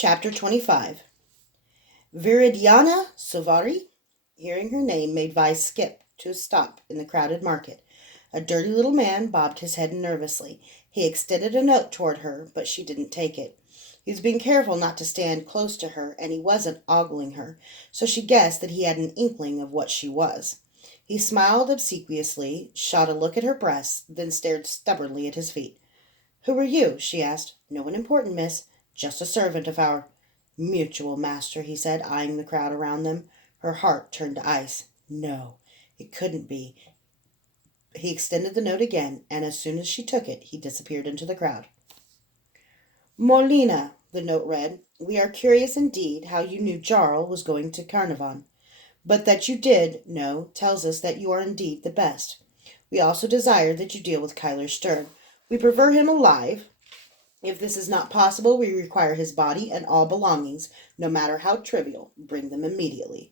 Chapter 25. Viridiana Sovari, hearing her name, made Vi skip to a stop in the crowded market. A dirty little man bobbed his head nervously. He extended a note toward her, but she didn't take it. He was being careful not to stand close to her, and he wasn't ogling her, so she guessed that he had an inkling of what she was. He smiled obsequiously, shot a look at her breasts, then stared stubbornly at his feet. "Who are you?" she asked. "No one important, miss. Just a servant of our mutual master," he said, eyeing the crowd around them. Her heart turned to ice. No, it couldn't be. He extended the note again, and as soon as she took it, he disappeared into the crowd. "Molina," the note read, "we are curious indeed how you knew Jarl was going to Carnarvon. But that you did know tells us that you are indeed the best. We also desire that you deal with Kyler Stern. We prefer him alive. If this is not possible, we require his body and all belongings, no matter how trivial. Bring them immediately."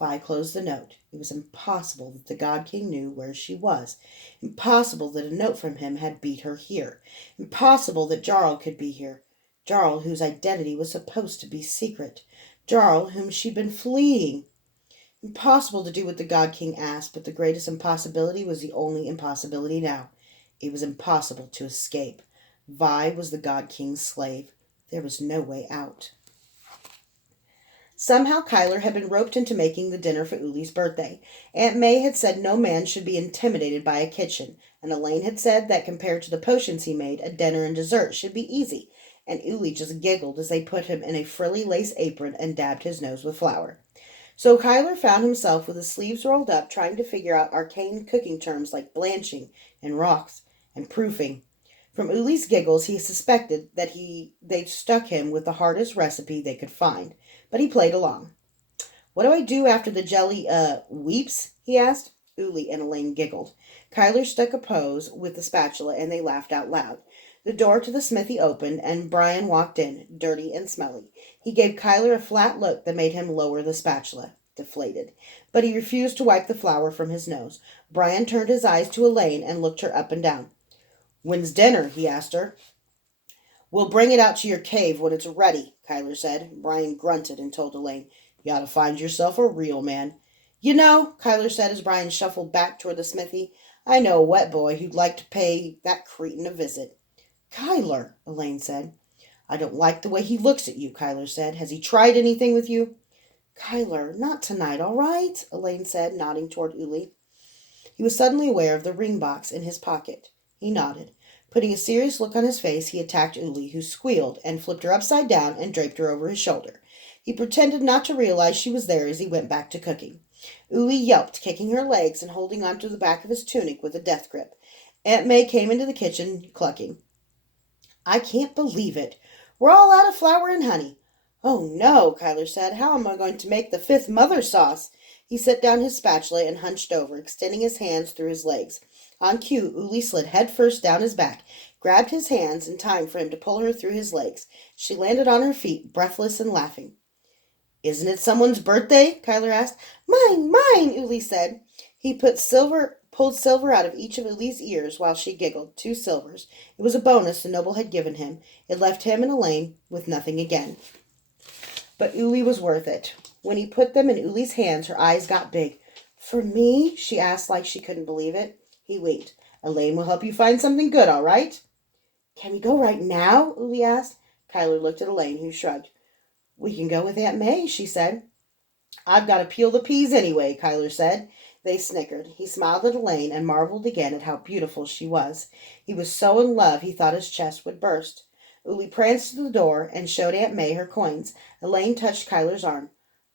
Vi closed the note. It was impossible that the God King knew where she was. Impossible that a note from him had beat her here. Impossible that Jarl could be here. Jarl, whose identity was supposed to be secret. Jarl, whom she'd been fleeing. Impossible to do what the God King asked, but the greatest impossibility was the only impossibility now. It was impossible to escape. Vi was the God King's slave. There was no way out. Somehow Kyler had been roped into making the dinner for Uli's birthday. Aunt May had said no man should be intimidated by a kitchen, and Elaine had said that compared to the potions he made, a dinner and dessert should be easy, and Uli just giggled as they put him in a frilly lace apron and dabbed his nose with flour. So Kyler found himself with his sleeves rolled up trying to figure out arcane cooking terms like blanching and rocks and proofing. From Uli's giggles, he suspected that they'd stuck him with the hardest recipe they could find, but he played along. "What do I do after the jelly, weeps?" he asked. Uli and Elaine giggled. Kyler stuck a pose with the spatula, and they laughed out loud. The door to the smithy opened, and Brian walked in, dirty and smelly. He gave Kyler a flat look that made him lower the spatula, deflated. But he refused to wipe the flour from his nose. Brian turned his eyes to Elaine and looked her up and down. "When's dinner?" he asked her. "We'll bring it out to your cave when it's ready," Kyler said. Brian grunted and told Elaine, "You ought to find yourself a real man." "You know," Kyler said as Brian shuffled back toward the smithy, "I know a wet boy who'd like to pay that cretin a visit." "Kyler," Elaine said. "I don't like the way he looks at you," Kyler said. "Has he tried anything with you?" "Kyler, not tonight, all right?" Elaine said, nodding toward Uli. He was suddenly aware of the ring box in his pocket. He nodded. Putting a serious look on his face, he attacked Uli, who squealed and flipped her upside down and draped her over his shoulder. He pretended not to realize she was there as he went back to cooking. Uli yelped, kicking her legs and holding onto the back of his tunic with a death grip. Aunt May came into the kitchen, clucking. "I can't believe it. We're all out of flour and honey." "Oh, no," Kyler said. "How am I going to make the fifth mother sauce?" He set down his spatula and hunched over, extending his hands through his legs. On cue, Uli slid headfirst down his back, grabbed his hands in time for him to pull her through his legs. She landed on her feet, breathless and laughing. "Isn't it someone's birthday?" Kyler asked. "Mine, mine," Uli said. He pulled silver out of each of Uli's ears while she giggled. 2 silvers. It was a bonus the noble had given him. It left him and Elaine with nothing again. But Uli was worth it. When he put them in Uli's hands, her eyes got big. "For me?" she asked like she couldn't believe it. He winked. "Elaine will help you find something good, all right?" "Can we go right now?" Uli asked. Kyler looked at Elaine, who shrugged. "We can go with Aunt May," she said. "I've got to peel the peas anyway," Kyler said. They snickered. He smiled at Elaine and marveled again at how beautiful she was. He was so in love he thought his chest would burst. Uli pranced to the door and showed Aunt May her coins. Elaine touched Kyler's arm.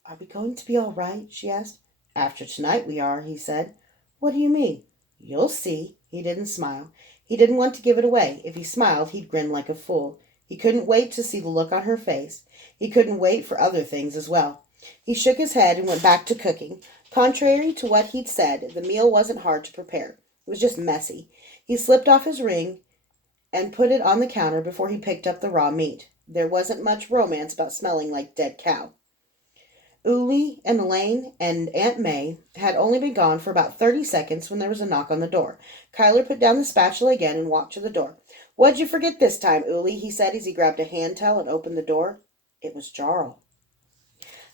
"Are we going to be all right?" she asked. "After tonight we are," he said. "What do you mean?" "You'll see." He didn't smile. He didn't want to give it away. If he smiled, he'd grin like a fool. He couldn't wait to see the look on her face. He couldn't wait for other things as well. He shook his head and went back to cooking. Contrary to what he'd said, the meal wasn't hard to prepare. It was just messy. He slipped off his ring and put it on the counter before he picked up the raw meat. There wasn't much romance about smelling like dead cow. Uli and Elaine and Aunt May had only been gone for about 30 seconds when there was a knock on the door. Kyler put down the spatula again and walked to the door. "What'd you forget this time, Uli?" he said as he grabbed a hand towel and opened the door. It was Jarl.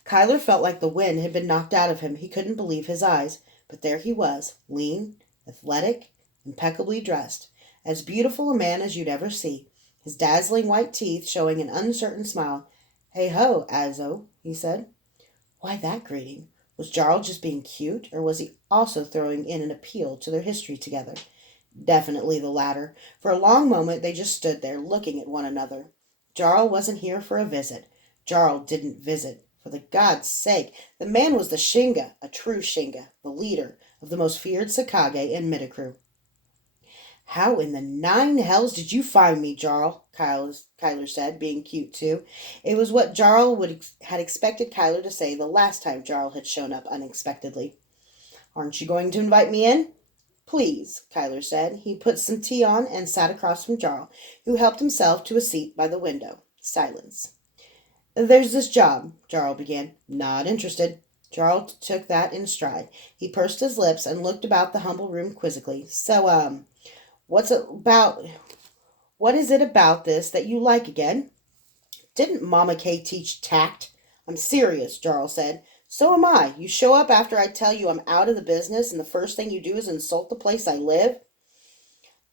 Kyler felt like the wind had been knocked out of him. He couldn't believe his eyes. But there he was, lean, athletic, impeccably dressed, as beautiful a man as you'd ever see, his dazzling white teeth showing an uncertain smile. "Hey ho, Azo," he said. Why that greeting? Was Jarl just being cute, or was he also throwing in an appeal to their history together? Definitely the latter. For a long moment they just stood there, looking at one another. Jarl wasn't here for a visit. Jarl didn't visit. For the God's sake, the man was the Shinga, a true Shinga, the leader of the most feared Sakage in Midakru. "How in the nine hells did you find me, Jarl?" Kyler said, being cute too. It was what Jarl had expected Kyler to say the last time Jarl had shown up unexpectedly. "Aren't you going to invite me in?" "Please," Kyler said. He put some tea on and sat across from Jarl, who helped himself to a seat by the window. Silence. "There's this job," Jarl began. "Not interested." Jarl took that in stride. He pursed his lips and looked about the humble room quizzically. So, what's it about? What is it about this that you like again?" "Didn't Mama Kay teach tact?" "I'm serious," Jarl said. "So am I. You show up after I tell you I'm out of the business, and the first thing you do is insult the place I live."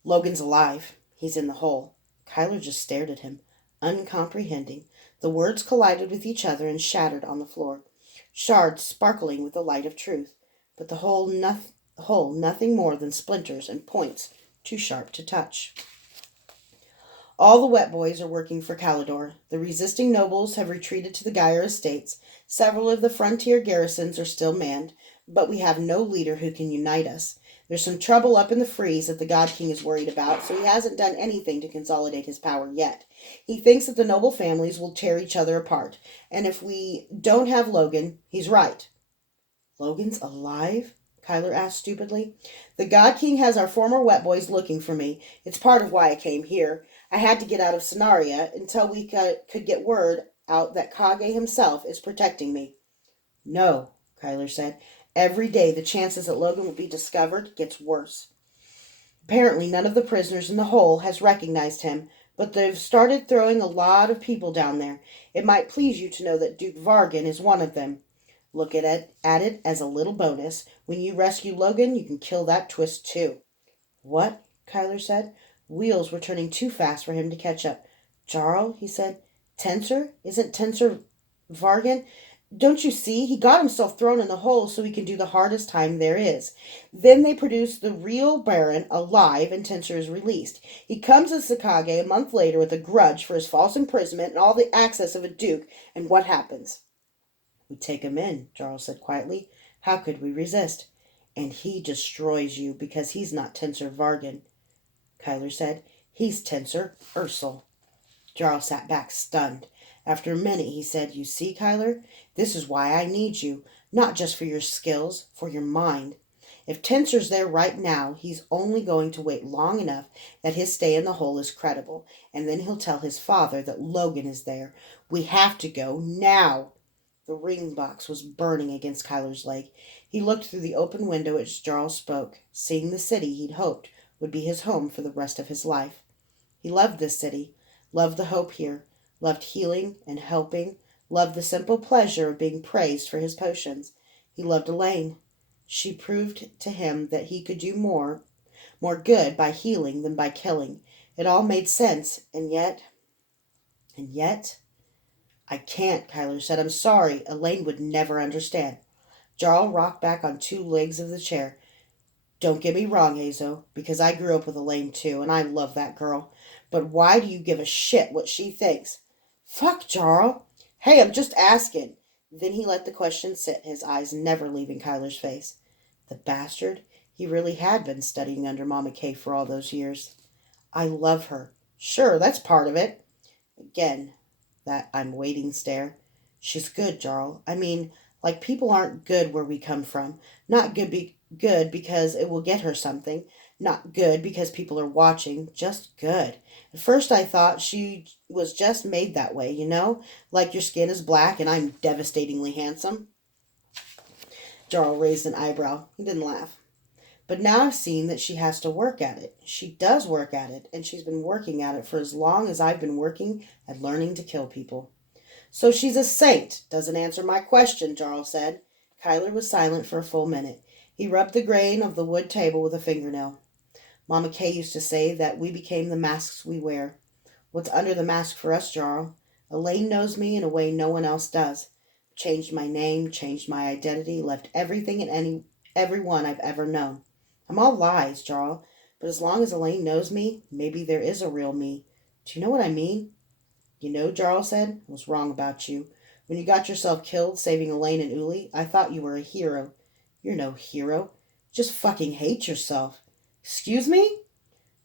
"Logan's alive. He's in the hole." Kyler just stared at him, uncomprehending. The words collided with each other and shattered on the floor, shards sparkling with the light of truth, but the whole nothing more than splinters and points too sharp to touch. All the wet boys are working for Calidor. The resisting nobles have retreated to the Geyer estates. Several of the frontier garrisons are still manned, but we have no leader who can unite us. There's some trouble up in the Freeze that the God King is worried about, so he hasn't done anything to consolidate his power yet. He thinks that the noble families will tear each other apart, and if we don't have Logan, he's right. "Logan's alive?" Kyler asked stupidly. "The God King has our former wet boys looking for me. It's part of why I came here. I had to get out of Scenaria until we could get word out that Kage himself is protecting me." "No," Kyler said. "Every day the chances that Logan will be discovered gets worse. Apparently none of the prisoners in the hole has recognized him, but they've started throwing a lot of people down there. It might please you to know that Duke Vargan is one of them. Look at it as a little bonus. When you rescue Logan, you can kill that twist too." "What?" Kyler said. Wheels were turning too fast for him to catch up. "Jarl," he said. "Tensor? Isn't Tensor Vargan? Don't you see? He got himself thrown in the hole so he can do the hardest time there is. Then they produce the real Baron alive and Tensor is released. He comes as Sakage a month later with a grudge for his false imprisonment and all the access of a duke, and what happens?" "We take him in," Jarl said quietly. "How could we resist?" "And he destroys you because he's not Tensor Vargan," Kyler said. "He's Tensor Ursel." Jarl sat back stunned. After a minute he said, "You see, Kyler, this is why I need you. Not just for your skills, for your mind. If Tensor's there right now, he's only going to wait long enough that his stay in the hole is credible, and then he'll tell his father that Logan is there. We have to go now." The ring box was burning against Kyler's leg. He looked through the open window as Jarl spoke, seeing the city he'd hoped would be his home for the rest of his life. He loved this city, loved the hope here, loved healing and helping, loved the simple pleasure of being praised for his potions. He loved Elaine. She proved to him that he could do more good by healing than by killing. It all made sense, and yet, "I can't," Kyler said. "I'm sorry. Elaine would never understand." Jarl rocked back on two legs of the chair. "Don't get me wrong, Hazo, because I grew up with Elaine too, and I love that girl. But why do you give a shit what she thinks?" "Fuck, Jarl." "Hey, I'm just asking." Then he let the question sit, his eyes never leaving Kyler's face. The bastard. He really had been studying under Mama Kay for all those years. "I love her." "Sure, that's part of it." Again, that "I'm waiting" stare. "She's good, Jarl. I mean, like people aren't good where we come from. Not good because it will get her something. Not good because people are watching. Just good. At first I thought she was just made that way, you know? Like your skin is black and I'm devastatingly handsome." Jarl raised an eyebrow. He didn't laugh. "But now I've seen that she has to work at it. She does work at it, and she's been working at it for as long as I've been working at learning to kill people." So she's a saint. Doesn't answer my question, Jarl said. Kyler was silent for a full minute. He rubbed the grain of the wood table with a fingernail. Mama Kay used to say that we became the masks we wear. What's under the mask for us, Jarl? Elaine knows me in a way no one else does. Changed my name, changed my identity, left everything and everyone I've ever known. I'm all lies, Jarl, but as long as Elaine knows me, maybe there is a real me. Do you know what I mean? You know, Jarl said, I was wrong about you. When you got yourself killed saving Elaine and Uli, I thought you were a hero. You're no hero. Just fucking hate yourself. Excuse me?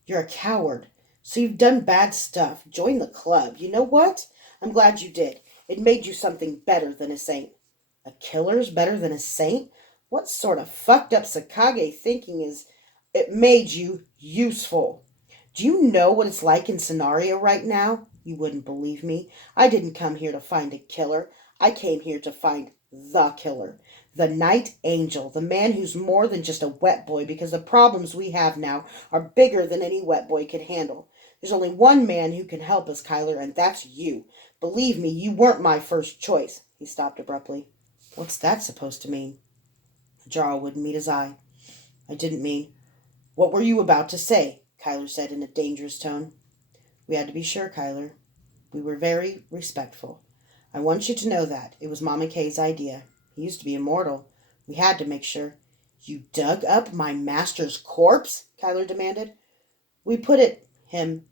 You're a coward. So you've done bad stuff. Join the club. You know what? I'm glad you did. It made you something better than a saint. A killer's better than a saint? What sort of fucked up Sakage thinking is it made you useful? Do you know what it's like in Scenario right now? You wouldn't believe me. I didn't come here to find a killer. I came here to find the killer. The Night Angel. The man who's more than just a wet boy because the problems we have now are bigger than any wet boy could handle. There's only one man who can help us, Kyler, and that's you. Believe me, you weren't my first choice. He stopped abruptly. What's that supposed to mean? Jarl wouldn't meet his eye. I didn't mean. What were you about to say? Kyler said in a dangerous tone. We had to be sure, Kyler. We were very respectful. I want you to know that. It was Mama Kay's idea. He used to be immortal. We had to make sure. You dug up my master's corpse? Kyler demanded. We put him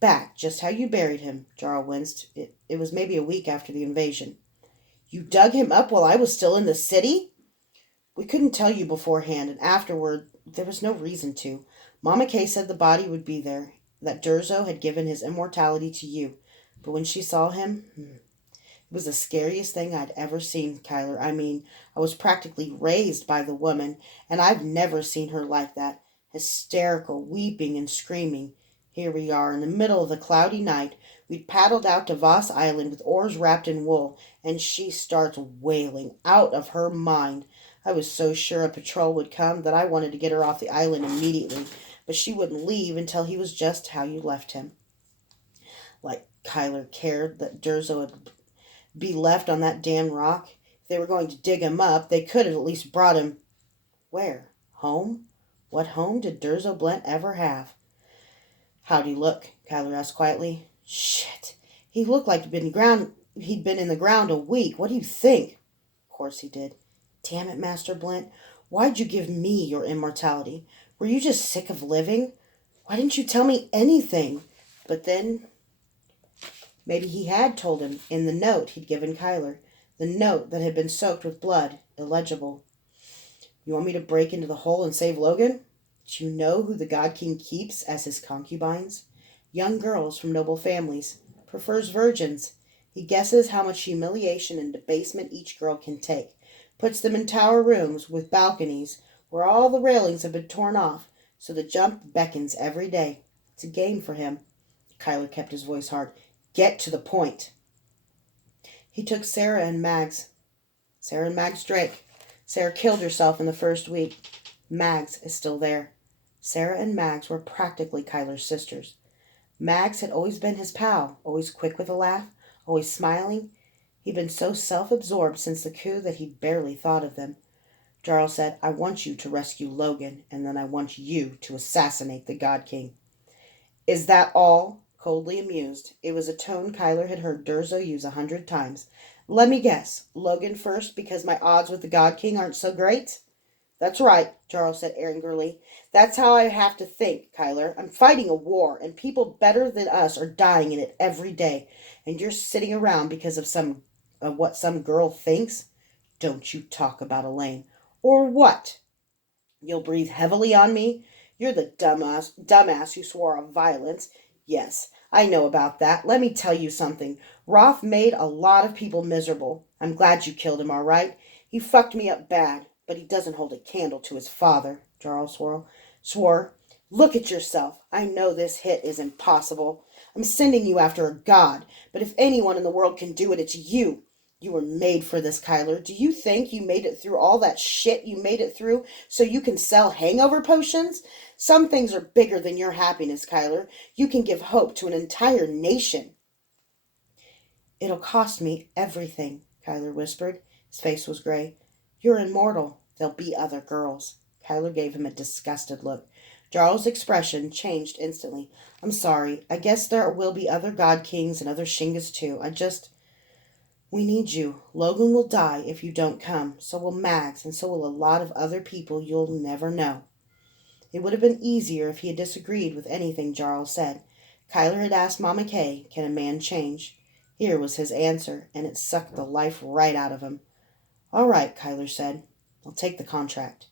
back just how you buried him, Jarl winced. It was maybe a week after the invasion. You dug him up while I was still in the city? We couldn't tell you beforehand, and afterward, there was no reason to. Mama Kay said the body would be there, that Durzo had given his immortality to you. But when she saw him, it was the scariest thing I'd ever seen, Kyler. I mean, I was practically raised by the woman, and I've never seen her like that. Hysterical, weeping and screaming. Here we are, in the middle of the cloudy night. We'd paddled out to Voss Island with oars wrapped in wool, and she starts wailing out of her mind. I was so sure a patrol would come that I wanted to get her off the island immediately, but she wouldn't leave until he was just how you left him. Like Kyler cared that Durzo would be left on that damn rock. If they were going to dig him up, they could have at least brought him. Where? Home? What home did Durzo Blent ever have? How'd he look? Kyler asked quietly. Shit. He looked like he'd been in the ground a week. What do you think? Of course he did. Damn it, Master Blent. Why'd you give me your immortality? Were you just sick of living? Why didn't you tell me anything? But then, maybe he had told him in the note he'd given Kyler. The note that had been soaked with blood, illegible. You want me to break into the hole and save Logan? Do you know who the God King keeps as his concubines? Young girls from noble families. Prefers virgins. He guesses how much humiliation and debasement each girl can take. Puts them in tower rooms with balconies where all the railings have been torn off, so the jump beckons every day. It's a game for him. Kyler kept his voice hard. Get to the point. He took Sarah and Mags Drake. Sarah killed herself in the first week. Mags is still there. Sarah and Mags were practically Kyler's sisters. Mags had always been his pal, always quick with a laugh, always smiling. He'd been so self-absorbed since the coup that he'd barely thought of them. Jarl said, I want you to rescue Logan, and then I want you to assassinate the God King. Is that all? Coldly amused. It was a tone Kyler had heard Durzo use 100 times. Let me guess. Logan first because my odds with the God King aren't so great? That's right, Jarl said angrily. That's how I have to think, Kyler. I'm fighting a war, and people better than us are dying in it every day. And you're sitting around because of what some girl thinks? Don't you talk about Elaine. Or what? You'll breathe heavily on me? You're the dumbass who swore off violence. Yes, I know about that. Let me tell you something. Roth made a lot of people miserable. I'm glad you killed him, all right? He fucked me up bad, but he doesn't hold a candle to his father, Jarl swore. Look at yourself. I know this hit is impossible. I'm sending you after a god, but if anyone in the world can do it, it's you. You were made for this, Kyler. Do you think you made it through all that shit you made it through so you can sell hangover potions? Some things are bigger than your happiness, Kyler. You can give hope to an entire nation. It'll cost me everything, Kyler whispered. His face was gray. You're immortal. There'll be other girls. Kyler gave him a disgusted look. Jarl's expression changed instantly. I'm sorry. I guess there will be other god kings and other Shingas too. We need you. Logan will die if you don't come. So will Mags, and so will a lot of other people you'll never know. It would have been easier if he had disagreed with anything Jarl said. Kyler had asked Mama Kay, can a man change? Here was his answer, and it sucked the life right out of him. All right, Kyler said. I'll take the contract.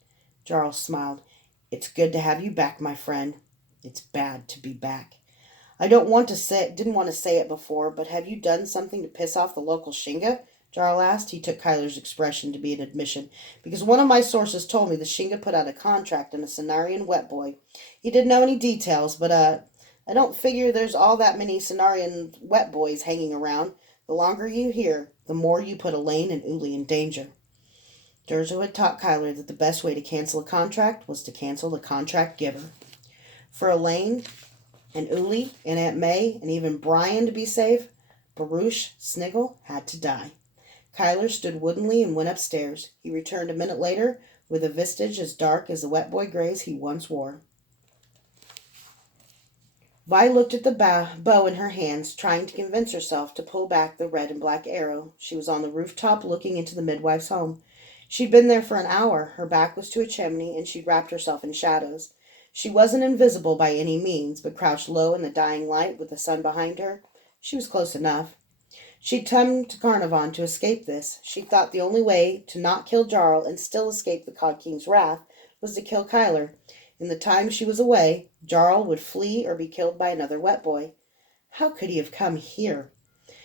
Jarl smiled. It's good to have you back, my friend. It's bad to be back. Didn't want to say it before, but have you done something to piss off the local Shinga? Jarl asked. He took Kyler's expression to be an admission. Because one of my sources told me the Shinga put out a contract on a Cenarian wet boy. He didn't know any details, but, I don't figure there's all that many Cenarian wet boys hanging around. The longer you here, the more you put Elaine and Uli in danger. Durzo had taught Kyler that the best way to cancel a contract was to cancel the contract giver. For Elaine and Uli and Aunt May and even Brian to be safe, Baruch Sniggle had to die. Kyler stood woodenly and went upstairs. He returned a minute later with a visage as dark as the wet boy grays he once wore. Vi looked at the bow in her hands, trying to convince herself to pull back the red and black arrow. She was on the rooftop looking into the midwife's home. She'd been there for an hour. Her back was to a chimney, and she'd wrapped herself in shadows. She wasn't invisible by any means, but crouched low in the dying light with the sun behind her. She was close enough. She'd come to Carnarvon to escape this. She thought the only way to not kill Jarl and still escape the Cod King's wrath was to kill Kyler. In the time she was away, Jarl would flee or be killed by another wet boy. How could he have come here?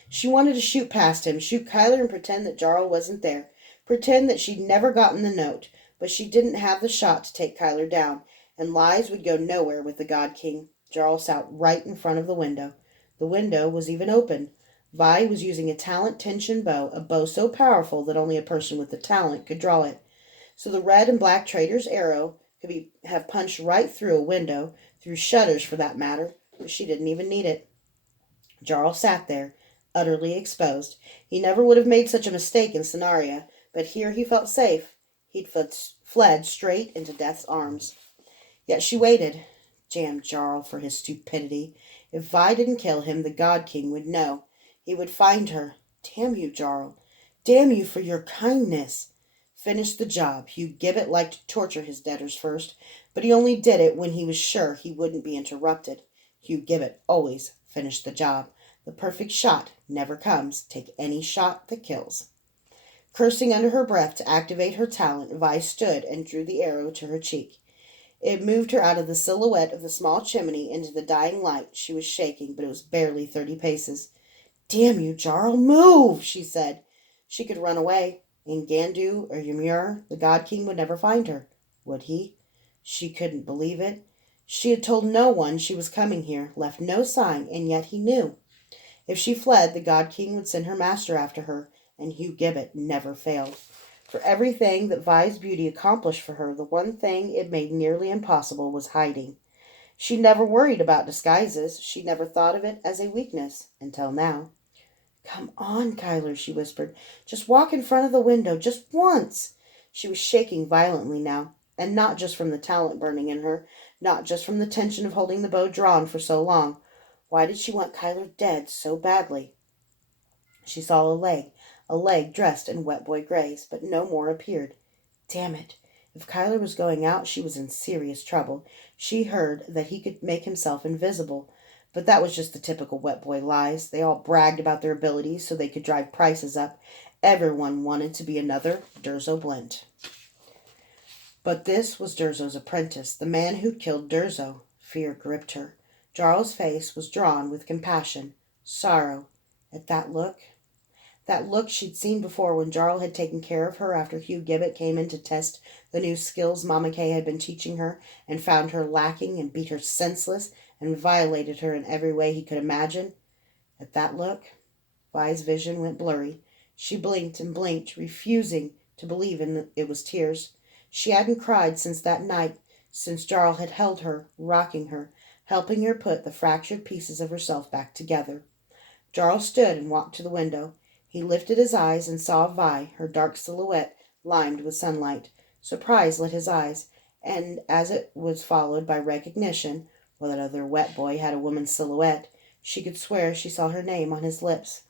She wanted to shoot past him, shoot Kyler and pretend that Jarl wasn't there. Pretend that she'd never gotten the note, but she didn't have the shot to take Kyler down, and lies would go nowhere with the God King. Jarl sat right in front of the window. The window was even open. Vi was using a talent tension bow, a bow so powerful that only a person with the talent could draw it. So the red and black trader's arrow could have punched right through a window, through shutters for that matter, but she didn't even need it. Jarl sat there, utterly exposed. He never would have made such a mistake in Cennaria, but here he felt safe. He'd fled straight into death's arms. Yet she waited. Damn Jarl for his stupidity. If Vi didn't kill him, the God King would know. He would find her. Damn you, Jarl. Damn you for your kindness. Finish the job. Hugh Gibbet liked to torture his debtors first, but he only did it when he was sure he wouldn't be interrupted. Hugh Gibbet always finished the job. The perfect shot never comes. Take any shot that kills. Cursing under her breath to activate her talent, Vi stood and drew the arrow to her cheek. It moved her out of the silhouette of the small chimney into the dying light. She was shaking, but it was barely 30 paces. Damn you, Jarl, move, she said. She could run away. In Gandu or Ymir, the God King would never find her. Would he? She couldn't believe it. She had told no one she was coming here, left no sign, and yet he knew. If she fled, the God King would send her master after her, and Hugh Gibbet never failed. For everything that Vi's beauty accomplished for her, the one thing it made nearly impossible was hiding. She never worried about disguises. She never thought of it as a weakness, until now. Come on, Kyler, she whispered. Just walk in front of the window, just once. She was shaking violently now, and not just from the talent burning in her, not just from the tension of holding the bow drawn for so long. Why did she want Kyler dead so badly? She saw a leg dressed in wet boy grays, but no more appeared. Damn it. If Kyler was going out, she was in serious trouble. She heard that he could make himself invisible. But that was just the typical wet boy lies. They all bragged about their abilities so they could drive prices up. Everyone wanted to be another Durzo Blint. But this was Durzo's apprentice, the man who'd killed Durzo. Fear gripped her. Jarl's face was drawn with compassion, sorrow, at that look. That look she'd seen before when Jarl had taken care of her after Hugh Gibbet came in to test the new skills Mama Kay had been teaching her and found her lacking and beat her senseless and violated her in every way he could imagine. At that look, Vi's vision went blurry. She blinked and blinked, refusing to believe it was tears. She hadn't cried since that night, since Jarl had held her, rocking her, helping her put the fractured pieces of herself back together. Jarl stood and walked to the window. He lifted his eyes and saw Vi, her dark silhouette limned with sunlight. Surprise lit his eyes, and as it was followed by recognition, well, that other wet boy had a woman's silhouette. She could swear she saw her name on his lips.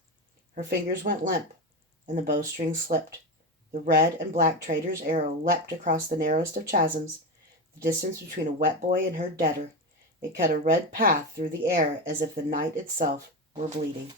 Her fingers went limp, and the bowstring slipped. The red and black trader's arrow leapt across the narrowest of chasms, the distance between a wet boy and her debtor. It cut a red path through the air as if the night itself were bleeding.